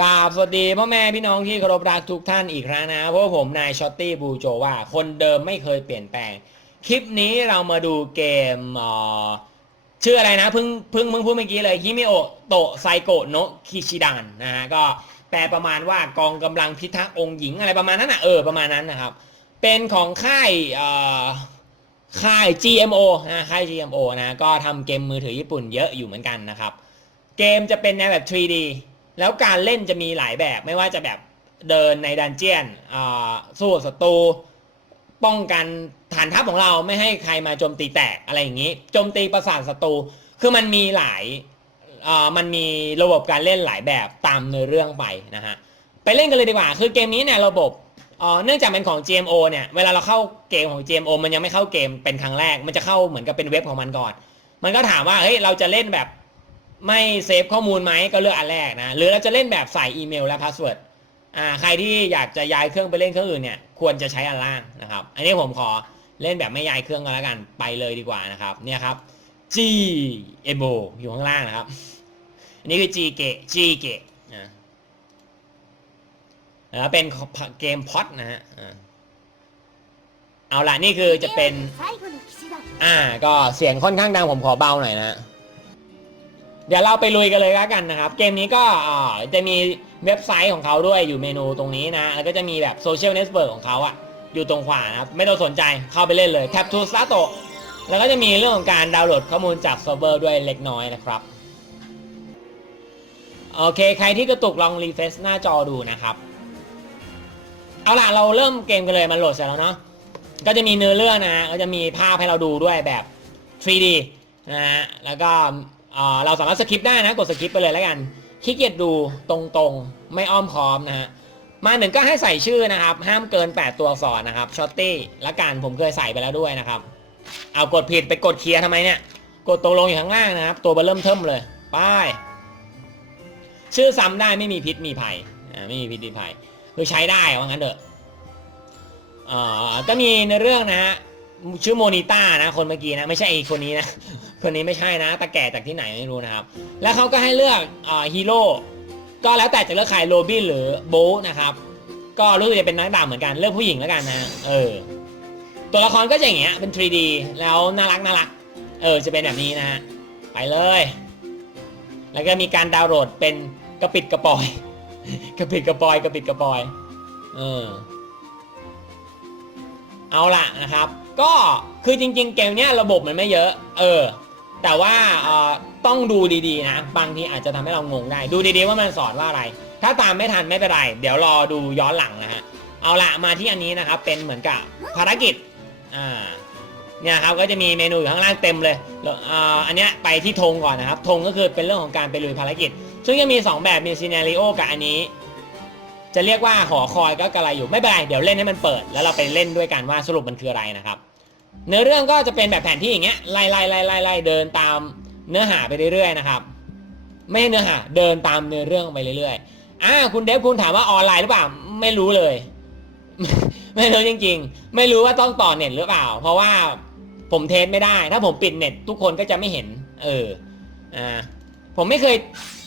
กราบสวัสดีพ่อแม่พี่น้องที่เคารพรักทุกท่านอีกครั้งนะเพราะว่าผมนายช็อตตี้บูโจว่า คนเดิมไม่เคยเปลี่ยนแปลง คลิปนี้เรามาดูเกมเอ่อชื่ออะไรนะเพิ่งเพิ่งเพิ่งพูดเมื่อกี้เลยฮิมิโอโตไซโกโนะคิชิดันนะฮะก็แปลประมาณว่ากองกำลังพิทักษ์องค์หญิงอะไรประมาณนั้นนะเออประมาณนั้นนะครับ เป็นของค่ายเอ่อค่าย GMO นะค่าย GMO นะก็ทำเกมมือถือญี่ปุ่นเยอะอยู่เหมือนกันนะครับ เกมจะเป็นในแบบ 3D แล้วการเล่นจะมีหลายแบบไม่ว่าจะแบบเดินในดันเจียนสู้ศัตรูป้องกันฐานทัพของเราไม่ให้ใครมาโจมตีแตกอะไรอย่างนี้โจมตีประสาทศัตรูคือมันมีหลายมันมีระบบการเล่นหลายแบบตามเนื้อเรื่องไปนะฮะไปเล่นกันเลยดีกว่า คือเกมนี้เนี่ยระบบเนื่องจากเป็นของ GMO เนี่ยเวลาเราเข้าเกมของ GMO มันยังไม่เข้าเกมเป็นครั้งแรก มันจะเข้าเหมือนกับเป็นเว็บของมันก่อน มันก็ถามว่าเฮ้ยเราจะเล่นแบบ ไม่เซฟข้อมูลไหมก็เลือกอันแรกนะหรือเราจะเล่นแบบใส่อีเมลและพาสเวิร์ดอ่าใครที่อยากจะย้ายเครื่องไปเล่นเครื่องอื่นเนี่ยควรจะใช้อันล่างนะครับ อันนี้ผมขอเล่นแบบไม่ย้ายเครื่องก็แล้วกันไปเลยดีกว่านะครับเนี่ยครับ G e m o อยู่ข้างล่างนะครับอันนี้คือ G เกะ G เกะนะแล้วเป็นเกมพอดนะฮะเอาละนี่คือจะเป็นอ่าก็เสียงค่อนข้างดังผมขอเบาหน่อยนะ เดี๋ยวเราไปลุยกันเลยแล้วกันนะครับ เกมนี้ก็จะมีเว็บไซต์ของเขาด้วยอยู่เมนูตรงนี้นะ แล้วก็จะมีแบบโซเชียลเน็ตเวิร์กของเขาอะอยู่ตรงขวานะครับ ไม่ต้องสนใจเข้าไปเล่นเลย Tap to Start แล้วก็จะมีเรื่องของการดาวน์โหลดข้อมูลจากเซิร์ฟเวอร์ด้วยเล็กน้อยนะครับ โอเค ใครที่กระตุกลองรีเฟซหน้าจอดูนะครับ เอาล่ะ เราเริ่มเกมกันเลยมันโหลดเสร็จแล้วเนาะก็จะมีเนื้อเรื่องนะฮะก็จะมีภาพให้เราดูด้วยแบบ 3D นะฮะแล้วก็ เราสามารถสคิปได้นะ กดสคิปไปเลยแล้วกันขี้เกียจดูตรงๆ ไม่อ้อมค้อมนะฮะ มาหนึ่งก็ให้ใส่ชื่อนะครับ ห้ามเกิน 8 ตัวอักษรนะครับช็อตตี้ละกันผมเคยใส่ไปแล้วด้วยนะครับ เอากดผิดไปกดเคลียร์ทำไมเนี่ย กดตรงลงอยู่ข้างล่างนะครับ ตัวเบอร์เริ่มเทิมเลยป้ายชื่อซ้ำได้ไม่มีพิษมีภัยอ่าไม่มีพิษมีภัยคือใช้ได้ว่างั้นเถอะอ่าก็มีในเรื่องนะฮะชื่อโมนิต้านะคนเมื่อกี้นะ ไม่ใช่ไอคนนี้นะ คนนี้ไม่ใช่นะตาแก่จากที่ไหนไม่รู้นะครับ แล้วเขาก็ให้เลือกอ่าฮีโร่ก็แล้วแต่จะเลือกใครโรบินหรือโบนะครับ ก็รู้สึกจะเป็นนักดาบเหมือนกันเลือกผู้หญิงแล้วกันนะเออ ตัวละครก็จะอย่างเงี้ยเป็น 3D แล้วน่ารักน่ารักเออจะเป็นแบบนี้นะฮะไปเลย แล้วก็มีการดาวน์โหลดเป็นกระปิดกระปอย กระปิดกระปอยกระปิดกระปอยเออเอาล่ะนะครับ ก็คือจริง ๆ เกมเนี้ยระบบมันไม่เยอะ เออ แต่ว่าเอ่อต้องดูดีๆนะบางทีอาจจะทำให้เรางงได้ ดูดีๆว่ามันสอนว่าอะไร ถ้าตามไม่ทันไม่เป็นไร เดี๋ยวรอดูย้อนหลังนะฮะเอาละมาที่อันนี้นะครับเป็นเหมือนกับภารกิจอ่าเนี่ยครับก็จะมีเมนูอยู่ข้างล่างเต็มเลยอ่าอันเนี้ยไปที่ธงก่อนนะครับธงก็คือเป็นเรื่องของการไปลุยภารกิจ ซึ่งจะมี 2 แบบมีซีเนารีโอกับอันนี้ จะเรียกว่าหอคอยก็กระไรอยู่ไม่เป็นไรเดี๋ยวเล่นให้มันเปิด แล้วเราไปเล่นด้วยกันว่าสรุปมันคืออะไรนะครับ เนื้อเรื่องก็จะเป็นแบบแผนที่อย่างเงี้ยไล่ไล่ไล่ไล่ไล่เดินตามเนื้อหาไปเรื่อยๆนะครับ ไม่ใช่เนื้อหาเดินตามเนื้อเรื่องไปเรื่อยๆอ่าคุณเดฟคุณถามว่าออนไลน์หรือเปล่าไม่รู้เลย ไม่รู้จริง ๆ ไม่รู้ว่าต้องต่อเน็ตหรือเปล่า เพราะว่าผมเทสไม่ได้ ถ้าผมปิดเน็ตทุกคนก็จะไม่เห็น เอออ่าผมไม่เคย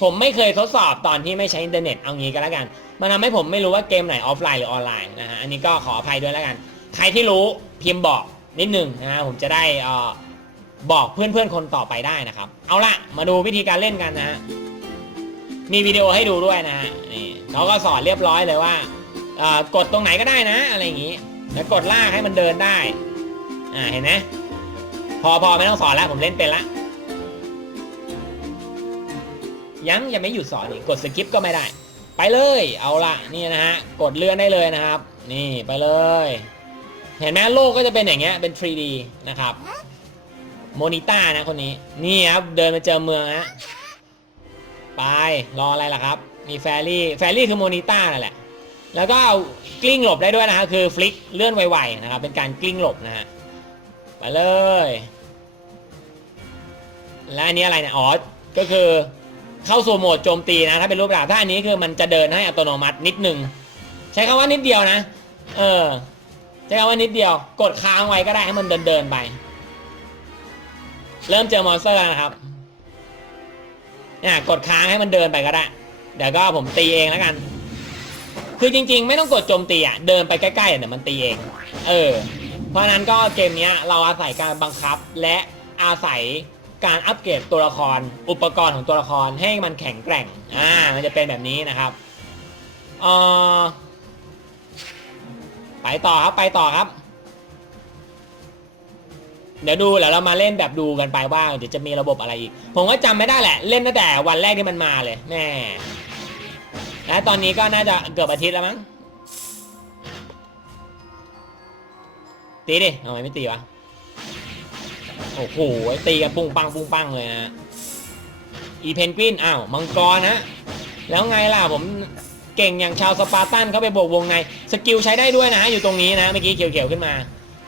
ผมไม่เคยทดสอบตอนที่ไม่ใช้อินเทอร์เน็ตเอางี้ก็แล้วกันมันทำให้ผมไม่รู้ว่าเกมไหนออฟไลน์หรือออนไลน์นะฮะอันนี้ก็ขออภัยด้วยแล้วกัน ใครที่รู้พิมพ์บอก นิดหนึ่งนะฮะผมจะได้อ่อบอกเพื่อนๆคนต่อไปได้นะครับ เอาละมาดูวิธีการเล่นกันนะฮะมีวิดีโอให้ดูด้วยนะฮะนี่เขาก็สอนเรียบร้อยเลยว่าอ่อกดตรงไหนก็ได้นะ อะไรอย่างงี้แล้วกดลากให้มันเดินได้อ่าเห็นไหมพอพอไม่ต้องสอนแล้วผมเล่นเป็นละยังยังไม่หยุดสอนอีกกดสกิปก็ไม่ได้ ไปเลย เอาละนี่นะฮะ กดเลื่อนได้เลยนะครับ นี่ไปเลย เห็นไหมโลกก็จะเป็นอย่างเงี้ยเป็น 3D นะครับโมนิต้านะคนนี้ นี่ครับเดินมาเจอเมืองฮะไปรออะไรล่ะครับ มีแฟรี่แฟรี่คือโมนิต้านั่นแหละ แล้วก็กลิ้งหลบได้ด้วยนะฮะคือฟลิกเลื่อนไวๆนะครับ เป็นการกลิ้งหลบนะฮะไปเลย และอันนี้อะไรเนี่ยอ๋อก็คือเข้าสู่โหมดโจมตีนะถ้าเป็นรูปแบบถ้าอันนี้คือมันจะเดินให้อัตโนมัตินิดนึงใช้คำว่านิดเดียวนะ เออ ใช้คำว่านิดเดียว กดค้างไว้ก็ได้ให้มันเดินเดินไป เริ่มเจอมอนสเตอร์แล้วนะครับเนี่ยกดค้างให้มันเดินไปก็ได้ เดี๋ยวก็ผมตีเองแล้วกัน คือจริง ๆ ไม่ต้องกดโจมตีอะ เดินไปใกล้ๆเดี๋ยวมันตีเอง เออ เพราะนั้นก็เกมนี้เราอาศัยการบังคับและอาศัยการอัปเกรดตัวละคร อุปกรณ์ของตัวละครให้มันแข็งแกร่ง อ่า มันจะเป็นแบบนี้นะครับ เออ ไปต่อครับไปต่อครับ เดี๋ยวดูเดี๋ยวเรามาเล่นแบบดูกันไปว่าเดี๋ยวจะมีระบบอะไรอีก ผมก็จำไม่ได้แหละ เล่นตั้งแต่วันแรกที่มันมาเลยแม่และตอนนี้ก็น่าจะเกือบอาทิตย์แล้วมั้งตีดิทำไมไม่ตีวะโอ้โหตีกันปุ้งปังปุ้งปังเลยนะอีเพนกวินอ้าวมังกรนะแล้วไงล่ะผม เก่งอย่างชาวสปาร์ตันเข้าไปโบกวงในสกิลใช้ได้ด้วยนะอยู่ตรงนี้นะเมื่อกี้เขียวๆขึ้นมา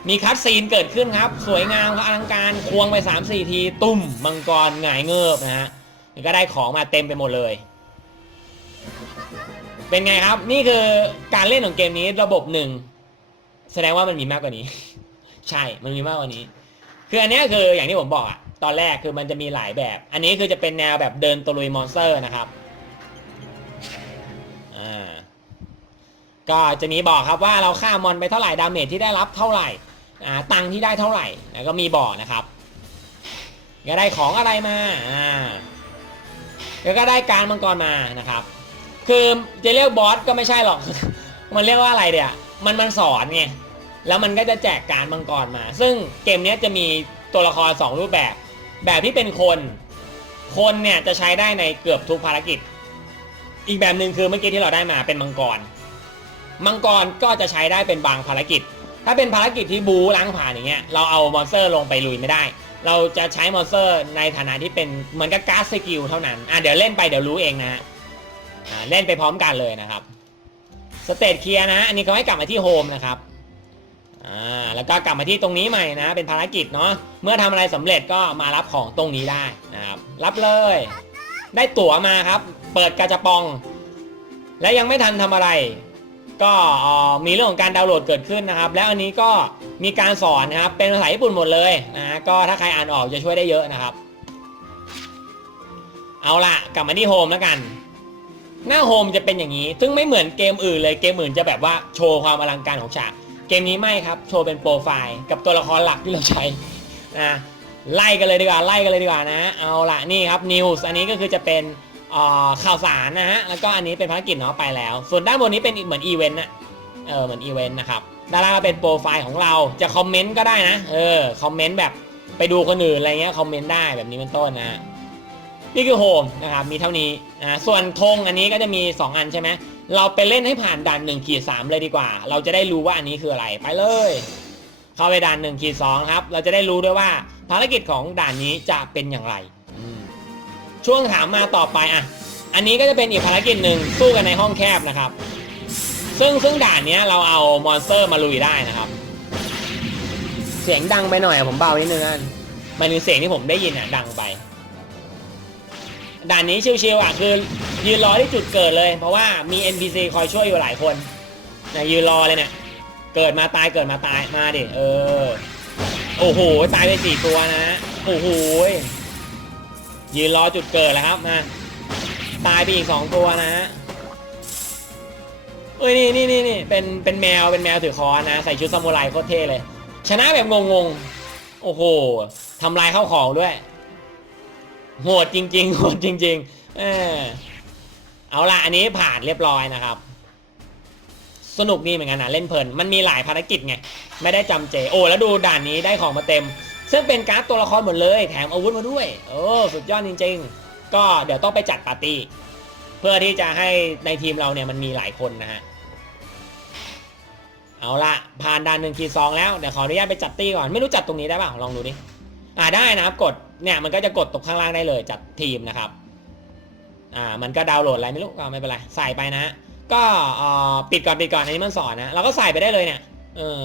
มีคัดซีนเกิดขึ้นครับ สวยงามอลังการควงไป 3-4 ที ตุ้มมังกรหงายเงือบนะฮะก็ได้ของมาเต็มไปหมดเลย เป็นไงครับนี่คือการเล่นของเกมนี้ระบบหนึ่งแสดงว่ามันมีมากกว่านี้ ใช่มันมีมากกว่านี้ คืออันนี้คืออย่างที่ผมบอกอะตอนแรกคือมันจะมีหลายแบบ อันนี้คือจะเป็นแนวแบบเดินตะลุยมอนสเตอร์นะครับ ก็จะมีบอกครับว่าเราฆ่ามอนไปเท่าไหร่ดาเมจที่ได้รับเท่าไหร่ตังที่ได้เท่าไหร่แล้วก็มีบอกนะครับก็ได้ของอะไรมาแล้วก็ได้การมังกรมานะครับ คือจะเรียกบอสก็ไม่ใช่หรอก มันเรียกว่าอะไรเดี๋ยมันมันสอนไงแล้วมันก็จะแจกการมังกรมา ซึ่งเกมนี้จะมีตัวละคร 2 รูปแบบ แบบที่เป็นคน คนเนี่ยจะใช้ได้ในเกือบทุกภารกิจ อีกแบบหนึ่งคือเมื่อกี้ที่เราได้มาเป็นมังกร มังกรก็จะใช้ได้เป็นบางภารกิจ ถ้าเป็นภารกิจที่บูล้างผ่านอย่างเงี้ยเราเอามอนสเตอร์ลงไปลุยไม่ได้ เราจะใช้มอนสเตอร์ในฐานะที่เป็นเหมือนกับการ์ดสกิลเท่านั้นอะเดี๋ยวเล่นไปเดี๋ยวรู้เองนะฮะอ่าเล่นไปพร้อมกันเลยนะครับสเตตเคลียร์นะอันนี้เขาให้กลับมาที่โฮมนะครับอ่าแล้วก็กลับมาที่ตรงนี้ใหม่นะ เป็นภารกิจเนาะเมื่อทำอะไรสำเร็จก็มารับของตรงนี้ได้นะครับรับเลย ได้ตั๋วมาครับ เปิดกาจะปอง และยังไม่ทันทำอะไร ก็มีเรื่องของการดาวน์โหลดเกิดขึ้นนะครับ แล้วอันนี้ก็มีการสอนนะครับ เป็นภาษาญี่ปุ่นหมดเลยนะก็ถ้าใครอ่านออกจะช่วยได้เยอะนะครับ เอาล่ะกลับมาที่โฮมแล้วกัน หน้าโฮมจะเป็นอย่างนี้ ซึ่งไม่เหมือนเกมอื่นเลยเกมอื่นจะแบบว่าโชว์ความอลังการของฉากเกมนี้ไม่ครับโชว์เป็นโปรไฟล์กับตัวละครหลักที่เราใช้นะไล่กันเลยดีกว่าไล่กันเลยดีกว่านะ เอาล่ะนี่ครับนิวส์อันนี้ก็คือจะเป็น อ่อข่าวสารนะฮะ แล้วก็อันนี้เป็นภารกิจเนาะไปแล้ว ส่วนด้านบนนี้เป็นเหมือนอีเวนต์นะเออเหมือนอีเวนต์นะครับ ด้านล่างเป็นโปรไฟล์ของเรา จะคอมเมนต์ก็ได้นะ เออ คอมเมนต์แบบไปดูคนอื่นอะไรเงี้ย คอมเมนต์ได้แบบนี้เป็นต้นนะฮะนี่คือโฮมนะครับ มีเท่านี้อ่าส่วนธงอันนี้ก็จะมี 2 อันใช่ไหมเราไปเล่นให้ผ่านด่าน1ขีด3เลยดีกว่า เราจะได้รู้ว่าอันนี้คืออะไร ไปเลย เข้าไปด่าน1ขีด2ครับ เราจะได้รู้ด้วยว่าภารกิจของด่านนี้จะเป็นอย่างไร ช่วงถามมาต่อไปอะ อันนี้ก็จะเป็นอีกภารกิจหนึ่งสู้กันในห้องแคบนะครับ ซึ่งซึ่งด่านเนี้ยเราเอามอนสเตอร์มาลุยได้นะครับ เสียงดังไปหน่อยอะผมเบานิดนึงนะหมายถึงเสียงที่ผมได้ยินอะดังไป ด่านนี้ชิวๆอะคือยืนรอที่จุดเกิดเลย เพราะว่ามี NPC คอยช่วยอยู่หลายคนนะยืนรอเลยเนี่ยเกิดมาตายเกิดมาตายมาดิเออ โอ้โหตายไปสี่ตัวนะโอ้โห ยืนรอจุดเกิดแล้วครับมาตายไปอีกสองตัวนะฮะเอ้ยนี่นี่นี่นี่เป็นเป็นแมวเป็นแมวถือคอนนะ ใส่ชุดซามูไรโคตรเท่เลย ชนะแบบงงๆ โอ้โหทำลายข้าวของด้วย โหดจริงๆโหดจริงๆเออเอาละอันนี้ผ่านเรียบร้อยนะครับ สนุกดีเหมือนกันนะเล่นเพลิน มันมีหลายภารกิจไง ไม่ได้จำเจ โอ้แล้วดูด่านนี้ได้ของมาเต็ม ซึ่งเป็นการ์ดตัวละครหมดเลย แถมอาวุธมาด้วย โอ้สุดยอดจริง ๆ ก็เดี๋ยวต้องไปจัดปาร์ตี้เพื่อที่จะให้ในทีมเราเนี่ยมันมีหลายคนนะฮะเอาละผ่านด่านหนึ่งขีดสองแล้วเดี๋ยวขออนุญาตไปจัดตี้ก่อน ไม่รู้จัดตรงนี้ได้ป่ะลองดูดิอ่าได้นะครับกดเนี่ยมันก็จะกดตรงข้างล่างได้เลยจัดทีมนะครับอ่ามันก็ดาวน์โหลดอะไรไม่รู้ก็ไม่เป็นไรใส่ไปนะก็อ่อปิดก่อนปิดก่อนอันนี้มันสอนนะเราก็ใส่ไปได้เลยเนี่ยเออ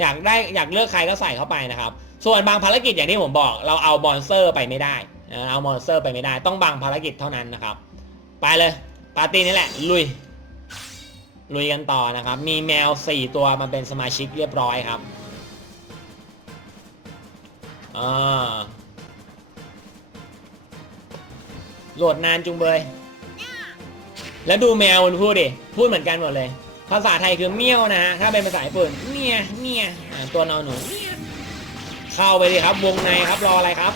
อยากได้อยากเลือกใครก็ใส่เข้าไปนะครับ ส่วนบางภารกิจอย่างที่ผมบอก เราเอามอนสเตอร์ไปไม่ได้เอามอนสเตอร์ไปไม่ได้ ต้องบางภารกิจเท่านั้นนะครับ ไปเลยปาร์ตี้นี่แหละ ลุย ลุยกันต่อนะครับ มีแมว 4 ตัวมาเป็นสมาชิกเรียบร้อยครับอโหลดนานจุงเบย แล้วดูแมวมันพูดดิ พูดเหมือนกันหมดเลย ภาษาไทยคือเมี้ยวนะฮะ ถ้าเป็นภาษาญี่ปุ่นเมียเมียอ่าตัวนอนหนู เข้าไปดิครับ วงในครับ รออะไรครับ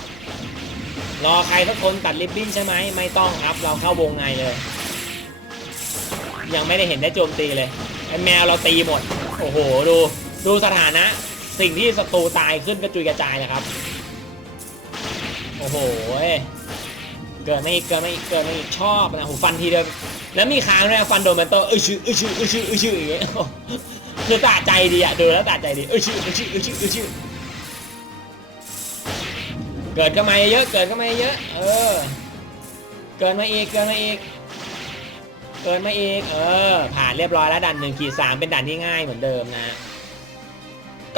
รอใครสักคนตัดริบบิ้นใช่ไหม ไม่ต้องครับ เราเข้าวงในเลย ยังไม่ได้เห็นได้โจมตีเลย ไอแมวเราตีหมด โอ้โห ดู ดูสถานะ สิ่งที่ศัตรูตายขึ้นกระจุยกระจายเลยครับ โอ้โห เกิดไม่อีกเกิดไม่อีกเกิดไม่อีกชอบนะโหฟันทีเดียวแล้วมีค้างด้วยนะฟันโดนมันโตเออชื่อเออชื่อเออชื่อเออชื่ออย่างเงี้ยโอ้โหคือตาใจดีอะดูแล้วตาใจดีเออชื่อเออชื่อเออชื่อเออชื่อเกิดก็มาเยอะเกิดก็มาเยอะเออเกิดมาอีกเกิดมาอีกเกิดมาอีกเออ ผ่านเรียบร้อยแล้วด่านหนึ่งขีดสามเป็นด่านที่ง่ายเหมือนเดิมนะ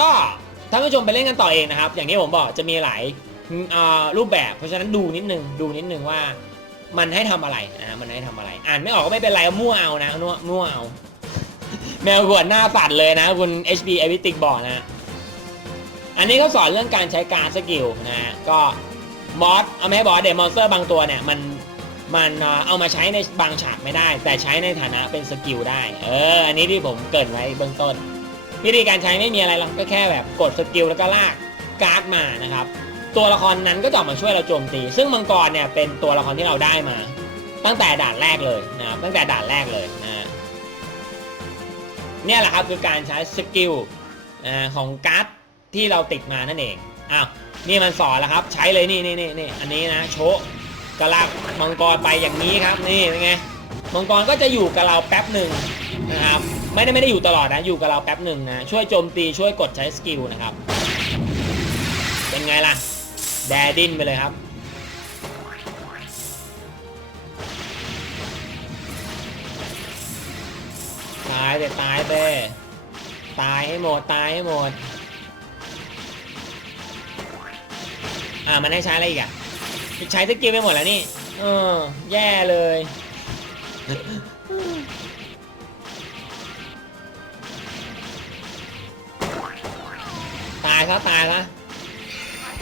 ก็ท่านผู้ชมไปเล่นกันต่อเองนะครับ อย่างที่ผมบอกจะมีหลาย รูปแบบเพราะฉะนั้นดูนิดนึงดูนิดนึงว่า มันให้ทำอะไรนะมันให้ทำอะไร อ่านไม่ออกก็ไม่เป็นไรมั่วเอานะมั่วมั่วเอาแมวขวดหน้าปัดเลยนะคุณ HB e v i t i c บอกนะ อันนี้เขาสอนเรื่องการใช้การสกิลนะฮะก็บอสเอาไม่ให้บอสเดมอนสเตอร์บางตัวเนี่ยมันมันเอามาใช้ในบางฉากไม่ได้ แต่ใช้ในฐานะเป็นสกิลได้ เออ อันนี้ที่ผมเกรินไว้เบื้องต้น วิธีการใช้ไม่มีอะไรหรอกก็แค่แบบกดสกิลแล้วก็ลากการ์ดมานะครับ ตัวละครนั้นก็จะออกมาช่วยเราโจมตี ซึ่งมังกรเนี่ยเป็นตัวละครที่เราได้มา ตั้งแต่ด่านแรกเลยนะครับตั้งแต่ด่านแรกเลยนะเนี่ยแหละครับคือการใช้สกิลนะของการ์ดที่เราติดมานั่นเองอ้าวนี่มันสอนแล้วครับ ใช้เลยนี่นี่นี่นี่อันนี้นะโชะกระลากมังกรไปอย่างนี้ครับนี่เป็นไงมังกรก็จะอยู่กับเราแป๊บหนึ่งนะครับไม่ได้ไม่ได้อยู่ตลอดนะอยู่กับเราแป๊บหนึ่งนะช่วยโจมตีช่วยกดใช้สกิลนะครับเป็นไงล่ะ แดดินไปเลยครับ ตายเตตายเตตายให้หมด ตายให้หมด อ่ามันให้ใช้อะไรอีกอะใช้สกิลไปหมดแล้วนี่ เออ แย่เลย ตายซะตายซะ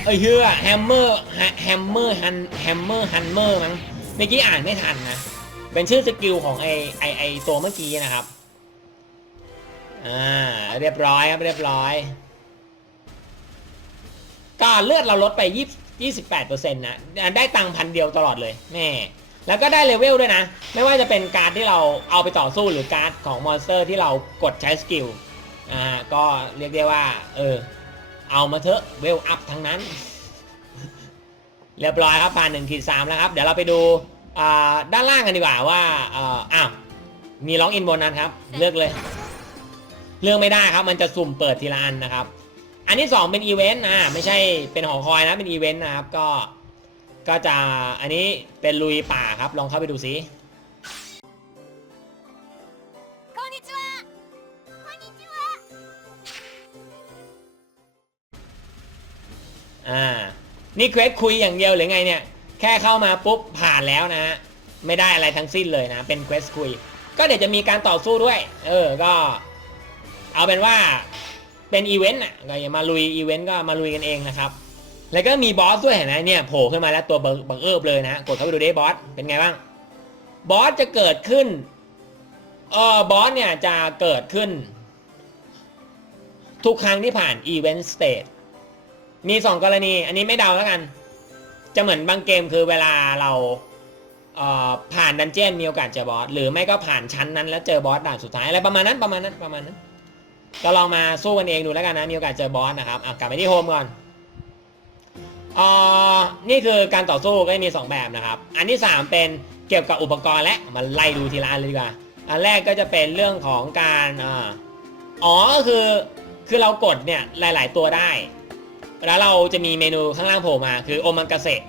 เอ้ยเฮือแฮมเมอร์แฮมเมอร์ฮันแฮมเมอร์ฮันเมอร์มั้งเมื่อกี้อ่านไม่ทันนะ เป็นชื่อสกิลของไอไอไอตัวเมื่อกี้นะครับ อ่าเรียบร้อยครับเรียบร้อยก็เลือดเราลดไป20 28%นะได้ตังค์พันเดียวตลอดเลยแม่แล้วก็ได้เลเวลด้วยนะ ไม่ว่าจะเป็นการ์ดที่เราเอาไปต่อสู้หรือการ์ดของมอนสเตอร์ที่เรากดใช้สกิลอ่าก็เรียกได้ว่า เออ เอามาเถอะเวลอัพทั้งนั้น เรียบร้อยครับผ่านหนึ่งขีดสามแล้วครับ เดี๋ยวเราไปดูอ่าด้านล่างกันดีกว่าว่าอ่าอ้าวมีล็อกอินโบนัสครับ เลือกเลย เลือกไม่ได้ครับ มันจะสุ่มเปิดทีละอันนะครับ อันที่สองเป็นอีเวนต์อ่าไม่ใช่เป็นหอคอยนะเป็นอีเวนต์นะครับก็ก็จะอันนี้เป็นลุยป่าครับ ลองเข้าไปดูซิ นี่เควสคุยอย่างเดียวหรือไงเนี่ย แค่เข้ามาปุ๊บผ่านแล้วนะฮะ ไม่ได้อะไรทั้งสิ้นเลยนะ เป็นเควสคุย ก็เดี๋ยวจะมีการต่อสู้ด้วย เออ ก็ เอาเป็นว่าเป็นอีเวนต์อะ ก็อย่ามาลุยอีเวนต์ก็มาลุยกันเองนะครับ แล้วก็มีบอสด้วยเห็นไหมเนี่ยโผล่ขึ้นมาแล้วตัวเบิร์บังเอิบเลยนะ กดเข้าไปดูได้บอส เป็นไงบ้าง บอสจะเกิดขึ้น เออบอสเนี่ยจะเกิดขึ้น ทุกครั้งที่ผ่านอีเวนต์สเตจ มีสองกรณี อันนี้ไม่เดาแล้วกัน จะเหมือนบางเกมคือเวลาเราเอ่อผ่านดันเจี้ยนมีโอกาสเจอบอส หรือไม่ก็ผ่านชั้นนั้นแล้วเจอบอสด่านสุดท้ายอะไรประมาณนั้นประมาณนั้นประมาณนั้น ก็ลองมาสู้กันเองดูแล้วกันนะ มีโอกาสเจอบอสนะครับอะกลับไปที่โฮมก่อนเอ่อนี่คือการต่อสู้ก็มี 2 แบบนะครับ อันที่ 3 เป็นเกี่ยวกับอุปกรณ์และมาไล่ดูทีละอันเลยดีกว่า อันแรกก็จะเป็นเรื่องของการอ๋อก็คือคือเรากดเนี่ยหลาย ๆ ตัวได้ แล้วเราจะมีเมนูข้างล่างโผล่มาคือโอมังกาเสะ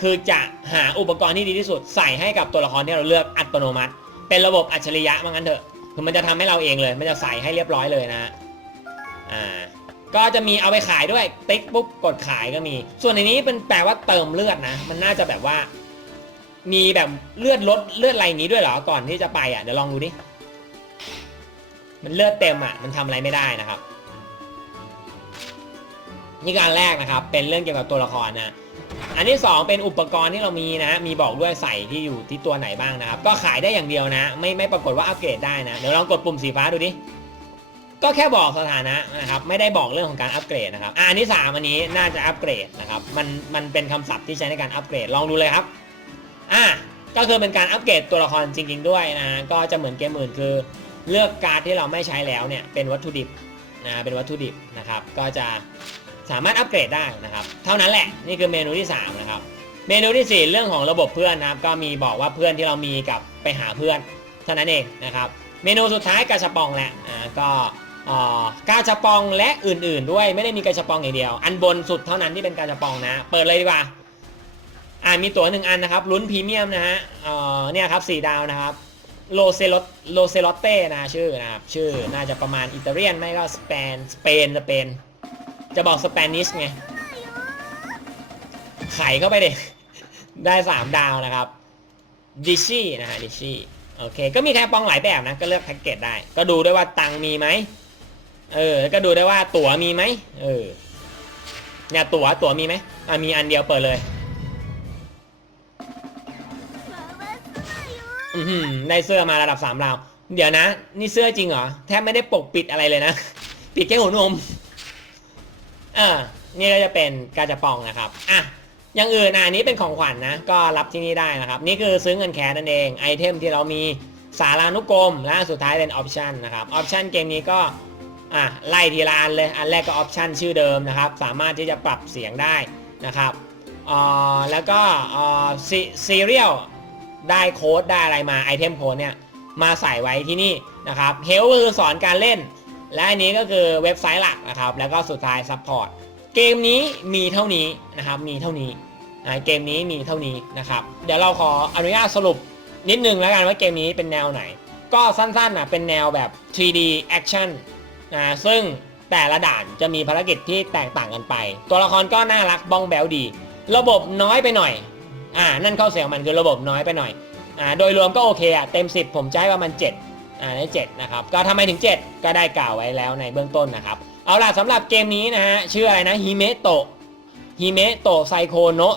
คือจะหาอุปกรณ์ที่ดีที่สุดใส่ให้กับตัวละครที่เราเลือกอัตโนมัติ เป็นระบบอัจฉริยะว่างั้นเถอะคือมันจะทำให้เราเองเลย มันจะใส่ให้เรียบร้อยเลยนะอ่าก็จะมีเอาไปขายด้วยติ๊กปุ๊บกดขายก็มี ส่วนในนี้เป็นแปลว่าเติมเลือดนะ มันน่าจะแบบว่า มีแบบเลือดลดเลือดอะไรอย่างนี้ด้วยเหรอก่อนที่จะไปอะเดี๋ยวลองดูดิมันเลือดเต็มอะมันทำอะไรไม่ได้นะครับ นี่การแรกนะครับ เป็นเรื่องเกี่ยวกับตัวละครนะ อันที่ 2 เป็นอุปกรณ์ที่เรามีนะ มีบอกด้วยใส่ที่อยู่ที่ตัวไหนบ้างนะครับ ก็ขายได้อย่างเดียวนะ ไม่ไม่ปรากฏว่าอัปเกรดได้นะ เดี๋ยวลองกดปุ่มสีฟ้าดูดิ ก็แค่บอกสถานะนะครับ ไม่ได้บอกเรื่องของการอัปเกรดนะครับอะอันที่ 3 อันนี้น่าจะอัปเกรดนะครับ มันมันเป็นคำศัพท์ที่ใช้ในการอัปเกรด ลองดูเลยครับ อะก็คือเป็นการอัปเกรดตัวละครจริง ๆ ด้วยนะ ก็จะเหมือนเกมอื่นคือ เลือกการ์ดที่เราไม่ใช้แล้วเนี่ยเป็นวัตถุดิบนะ เป็นวัตถุดิบนะครับ ก็จะ สามารถอัปเกรดได้นะครับ เท่านั้นแหละนี่คือเมนูที่ 3 นะครับ เมนูที่ 4 เรื่องของระบบเพื่อนนะครับ ก็มีบอกว่าเพื่อนที่เรามีกับไปหาเพื่อนเท่านั้นเองนะครับ เมนูสุดท้ายกาชาปองแหละอ่าก็อ่อกาชาปองและอื่น ๆ ด้วยไม่ได้มีกาชาปองอย่างเดียว อันบนสุดเท่านั้นที่เป็นกาชาปองนะ เปิดเลยดีกว่าอ่ามีตั๋วหนึ่งอันนะครับลุ้นพรีเมียมนะฮะเอ่อเนี่ยครับสี่ดาวนะครับโลเซลโลเซลเต้นะชื่อนะครับชื่อน่าจะประมาณอิตาเลียนไม่ก็สเปนสเปนสเปน จะบอกสเปนิชไง ไขเข้าไปเด็ได้3ดาวนะครับดิชี่นะฮะดิชี่โอเค ก็มีแค่ปองหลายแบบนะ ก็เลือกแพ็กเกจได้ ก็ดูด้วยว่าตังมีไหมเออก็ดูได้ว่าตั๋วมีไหมเออเนี่ยตั๋วตั๋วมีไหมอะมีอันเดียวเปิดเลย อือหือได้เสื้อมาระดับสามราว เดี๋ยวนะ นี่เสื้อจริงเหรอ แทบไม่ได้ปกปิดอะไรเลยนะ ปิดแค่หัวนม เอ่านี่ก็จะเป็นกาจะปองนะครับอะอย่างอื่นอะอันนี้เป็นของขวัญนนะก็รับที่นี่ได้นะครับ นี่คือซื้อเงินแคสนั่นเองไอเทมที่เรามีสารานุกรม และสุดท้ายเป็นออปชันนะครับออปชันเกมนี้ก็อะไล่ทีละอันเลยอันแรกก็ออปชันชื่อเดิมนะครับ สามารถที่จะปรับเสียงได้นะครับอ่าแล้วก็อ่าซีเรียลได้โค้ดได้อะไรมาไอเทมโค้ดเนี่ยมาใส่ไว้ที่นี่นะครับเฮลคือสอนการเล่น และอันนี้ก็คือเว็บไซต์หลักนะครับ แล้วก็สุดท้ายซัพพอร์ตเกมนี้มีเท่านี้นะครับ มีเท่านี้เกมนี้มีเท่านี้นะครับ เดี๋ยวเราขออนุญาตสรุปนิดนึงแล้วกันว่าเกมนี้เป็นแนวไหน ก็สั้นๆนะเป็นแนวแบบ 3D action นะซึ่งแต่ละด่านจะมีภารกิจที่แตกต่างกันไป ตัวละครก็น่ารักบ้องแบวดี ระบบน้อยไปหน่อย อ่า นั่นเข้อเสียงมันคือระบบน้อยไปหน่อย อ่า โดยรวมก็โอเคอะ เต็ม 10 ผมจะให้ประมาณ 7 อ่าได้7นะครับก็ทำไมถึง 7 ก็ได้กล่าวไว้แล้วในเบื้องต้นนะครับ เอาล่ะสำหรับเกมนี้นะฮะชื่ออะไรนะฮิเมโตะฮิเมโตะไซโคโนะ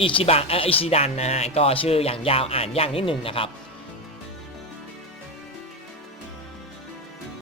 อิชิบะเอออิชิดันนะฮะก็ชื่ออย่างยาวอ่านยากนิดนึงนะครับ